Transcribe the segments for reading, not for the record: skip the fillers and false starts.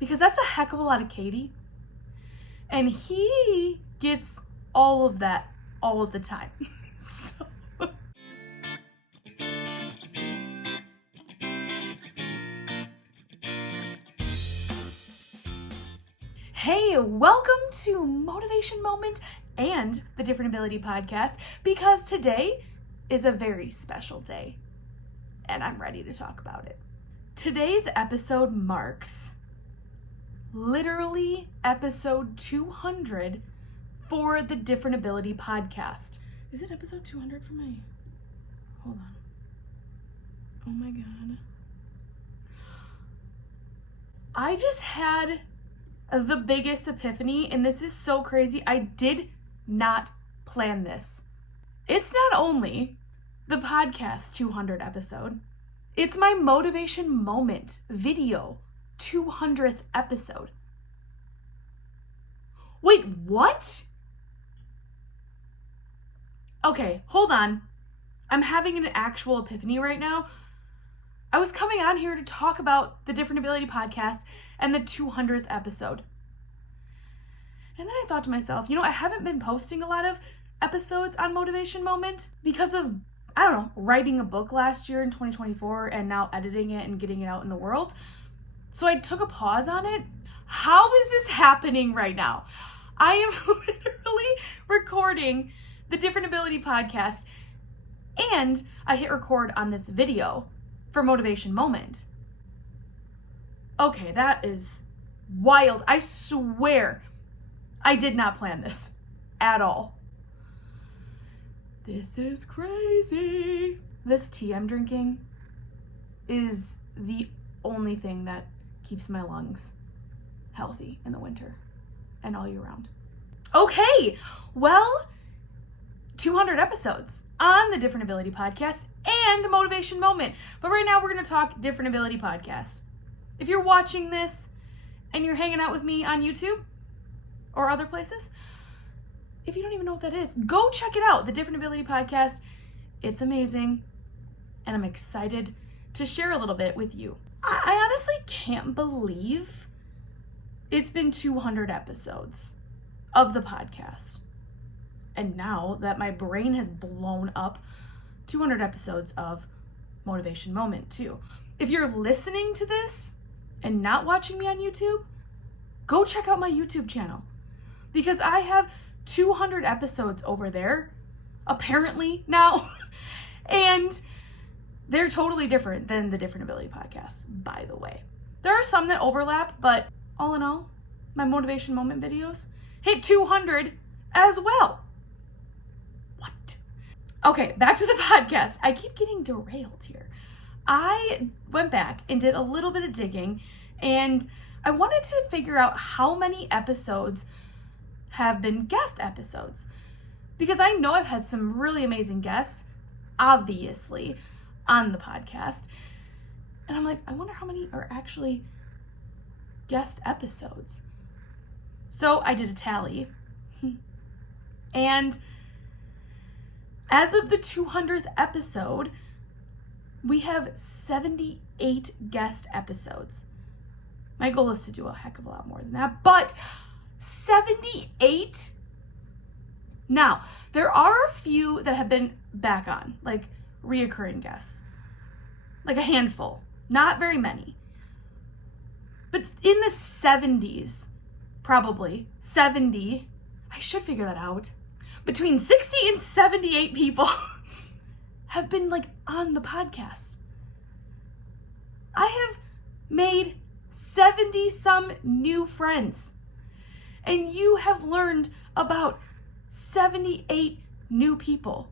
because that's a heck of a lot of Katie. And he gets all of that all of the time. Hey, welcome to Motivation Moment and the Different Ability Podcast, because today is a very special day and I'm ready to talk about it. Today's episode marks literally episode 200 for the Different Ability Podcast. Is it episode 200 for my... Hold on. Oh my God. I just had the biggest epiphany, and this is so crazy. I did not plan this. It's not only the podcast 200 episode, it's my Motivation Moment video 200th episode. Wait, what? Okay, hold on. I'm having an actual epiphany right now. I was coming on here to talk about the Different Ability Podcast and the 200th episode. And then I thought to myself, I haven't been posting a lot of episodes on Motivation Moment because of, writing a book last year in 2024 and now editing it and getting it out in the world. So I took a pause on it. How is this happening right now? I am literally recording the Different Ability Podcast and I hit record on this video for Motivation Moment. Okay, that is wild. I swear I did not plan this at all. This is crazy. This tea I'm drinking is the only thing that keeps my lungs healthy in the winter and all year round. Okay, well, 200 episodes on the Different Ability Podcast and Motivation Moment. But right now we're going to talk Different Ability Podcast. If you're watching this and you're hanging out with me on YouTube or other places, if you don't even know what that is, go check it out, the Different Ability Podcast. It's amazing, and I'm excited to share a little bit with you. I honestly can't believe it's been 200 episodes of the podcast. And now that my brain has blown up, 200 episodes of Motivation Moment too. If you're listening to this and not watching me on YouTube, go check out my YouTube channel, because I have 200 episodes over there, apparently now, and they're totally different than the Different Ability Podcast, by the way. There are some that overlap, but all in all, my Motivation Moment videos hit 200 as well. What? Okay, back to the podcast. I keep getting derailed here. I went back and did a little bit of digging, and I wanted to figure out how many episodes have been guest episodes, because I know I've had some really amazing guests, obviously, on the podcast. And I'm like, I wonder how many are actually guest episodes. So I did a tally. And as of the 200th episode, we have 78 guest episodes. My goal is to do a heck of a lot more than that, but 78? Now, there are a few that have been back on, like reoccurring guests. Like a handful. Not very many. But in the 70s, probably, 70, I should figure that out. Between 60 and 78 people have been on the podcast. I have made 70 some new friends. And you have learned about 78 new people.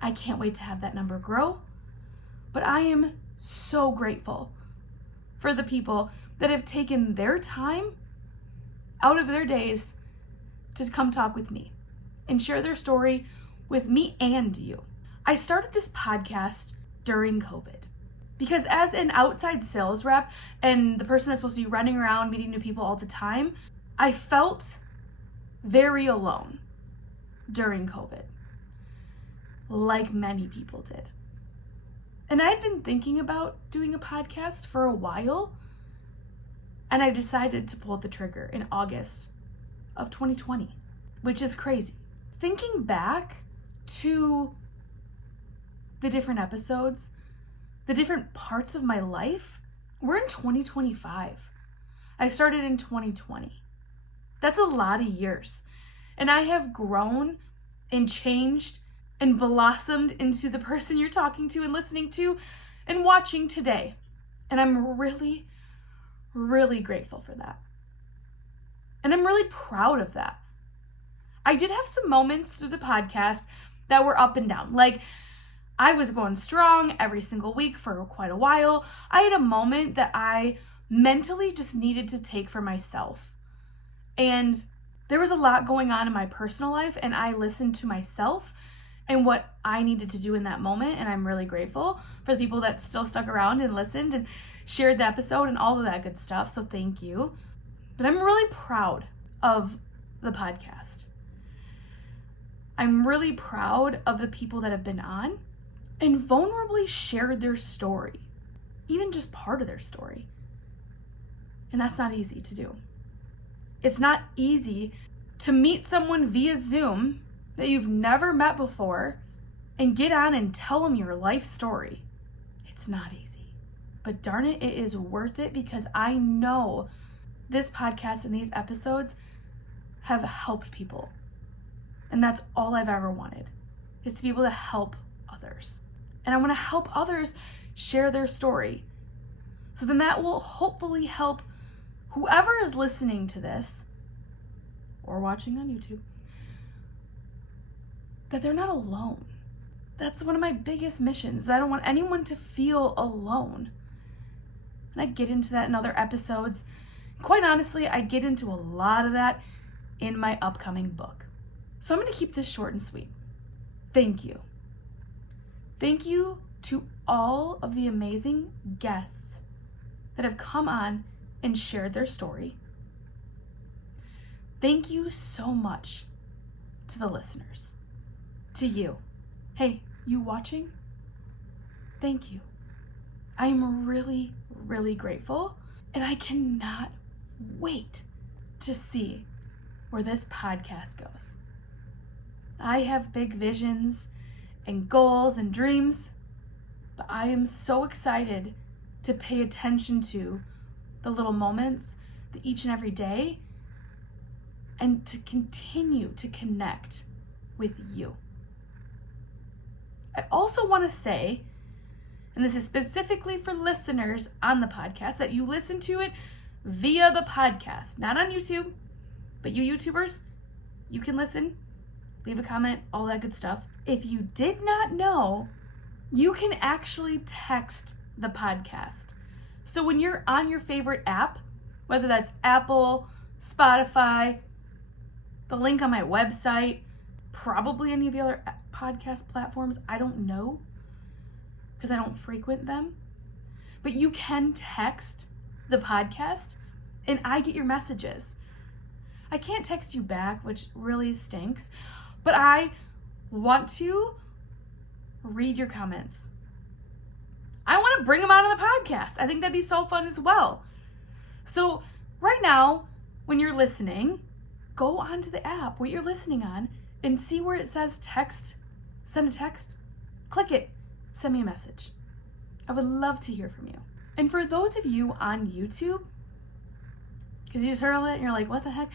I can't wait to have that number grow. But I am so grateful for the people that have taken their time out of their days to come talk with me and share their story with me and you. I started this podcast during COVID because as an outside sales rep and the person that's supposed to be running around meeting new people all the time, I felt very alone during COVID, like many people did. And I'd been thinking about doing a podcast for a while, And I decided to pull the trigger in August of 2020, which is crazy. Thinking back to the different episodes, the different parts of my life, we're in 2025. I started in 2020. That's a lot of years. And I have grown and changed and blossomed into the person you're talking to and listening to and watching today. And I'm really, really grateful for that. And I'm really proud of that. I did have some moments through the podcast that were up and down. Like, I was going strong every single week for quite a while. I had a moment that I mentally just needed to take for myself. And there was a lot going on in my personal life, and I listened to myself and what I needed to do in that moment. And I'm really grateful for the people that still stuck around and listened and shared the episode and all of that good stuff. So thank you. But I'm really proud of the podcast. I'm really proud of the people that have been on and vulnerably shared their story, even just part of their story. And that's not easy to do. It's not easy to meet someone via Zoom that you've never met before and get on and tell them your life story. It's not easy. But darn it, it is worth it, because I know this podcast and these episodes have helped people. And that's all I've ever wanted, is to be able to help others. And I want to help others share their story. So then that will hopefully help whoever is listening to this or watching on YouTube, that they're not alone. That's one of my biggest missions. I don't want anyone to feel alone. And I get into that in other episodes. Quite honestly, I get into a lot of that in my upcoming book. So I'm going to keep this short and sweet. Thank you. Thank you to all of the amazing guests that have come on and shared their story. Thank you so much to the listeners, to you. Hey, you watching? Thank you. I am really, really grateful, and I cannot wait to see where this podcast goes. I have big visions and goals and dreams, but I am so excited to pay attention to the little moments, the each and every day, and to continue to connect with you. I also want to say, and this is specifically for listeners on the podcast, that you listen to it via the podcast, not on YouTube, but you YouTubers, you can listen, leave a comment, all that good stuff. If you did not know, you can actually text the podcast. So when you're on your favorite app, whether that's Apple, Spotify, the link on my website, probably any of the other podcast platforms, I don't know, because I don't frequent them, but you can text the podcast and I get your messages. I can't text you back, which really stinks, but I want to read your comments. I want to bring them out on the podcast. I think that'd be so fun as well. So right now, when you're listening, go onto the app, what you're listening on, and see where it says text, send a text, click it, send me a message. I would love to hear from you. And for those of you on YouTube, because you just heard all that and you're like, what the heck?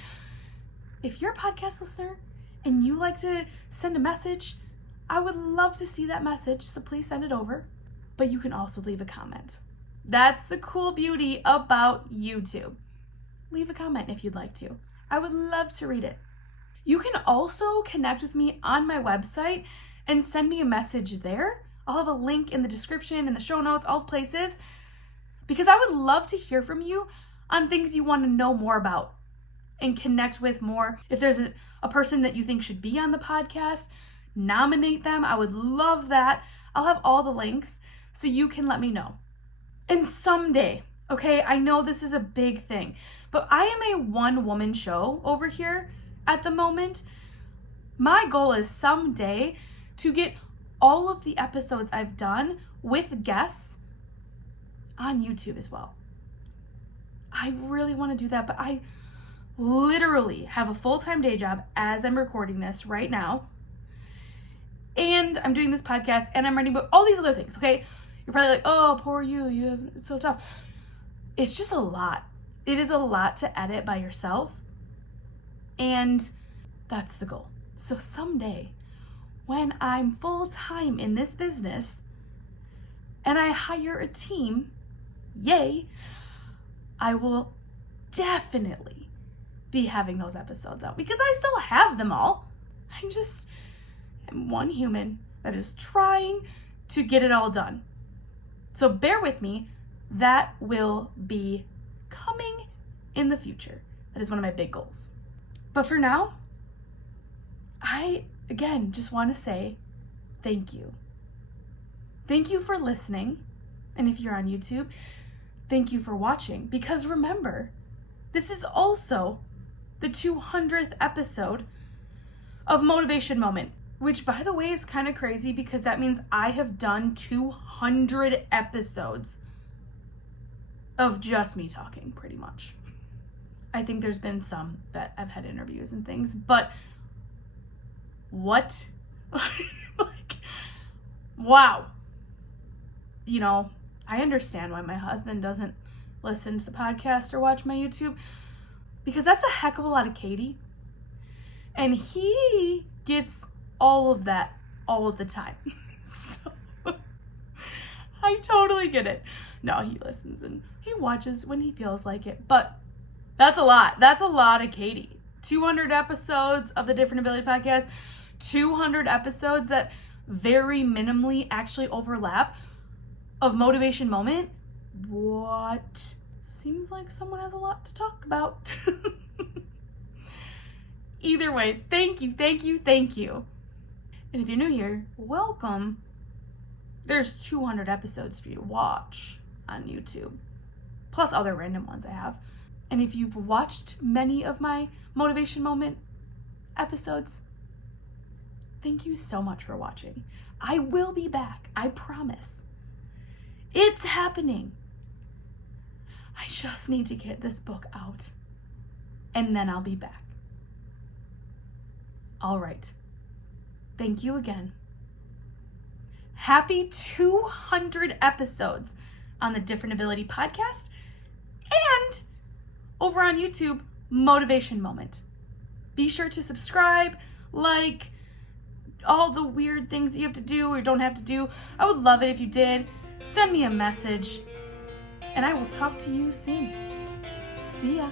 If you're a podcast listener and you like to send a message, I would love to see that message, so please send it over. But you can also leave a comment. That's the cool beauty about YouTube. Leave a comment if you'd like to. I would love to read it. You can also connect with me on my website and send me a message there. I'll have a link in the description, in the show notes, all places, because I would love to hear from you on things you want to know more about and connect with more. If there's a person that you think should be on the podcast, nominate them. I would love that. I'll have all the links so you can let me know. And someday, okay, I know this is a big thing, but I am a one-woman show over here at the moment. My goal is someday to get all of the episodes I've done with guests on YouTube as well. I really want to do that, but I literally have a full-time day job as I'm recording this right now. And I'm doing this podcast and I'm writing all these other things, okay? You're probably like, oh, poor you. It's so tough. It's just a lot. It is a lot to edit by yourself. And that's the goal. So someday, when I'm full-time in this business and I hire a team, yay, I will definitely be having those episodes out because I still have them all. I just am one human that is trying to get it all done. So bear with me. That will be coming in the future. That is one of my big goals. But for now, I, again, just want to say thank you. Thank you for listening. And if you're on YouTube, thank you for watching. Because remember, this is also the 200th episode of Motivation Moment, which, by the way, is kind of crazy because that means I have done 200 episodes of just me talking, pretty much. I think there's been some that I've had interviews and things, but what? Like, wow. You know, I understand why my husband doesn't listen to the podcast or watch my YouTube, because that's a heck of a lot of Katie. And he gets all of that all of the time. So I totally get it. No, he listens and he watches when he feels like it. But that's a lot. That's a lot of Katie. 200 episodes of the Different Ability Podcast. 200 episodes that very minimally actually overlap of Motivation Moment. What? Seems like someone has a lot to talk about. Either way, thank you, thank you, thank you. And if you're new here, welcome. There's 200 episodes for you to watch on YouTube, plus other random ones I have. And if you've watched many of my Motivation Moment episodes, thank you so much for watching. I will be back, I promise. It's happening. I just need to get this book out, and then I'll be back. All right. Thank you again. Happy 200 episodes on the Different Ability Podcast and over on YouTube, Motivation Moment. Be sure to subscribe, like, all the weird things that you have to do or don't have to do. I would love it if you did. Send me a message, and I will talk to you soon. See ya.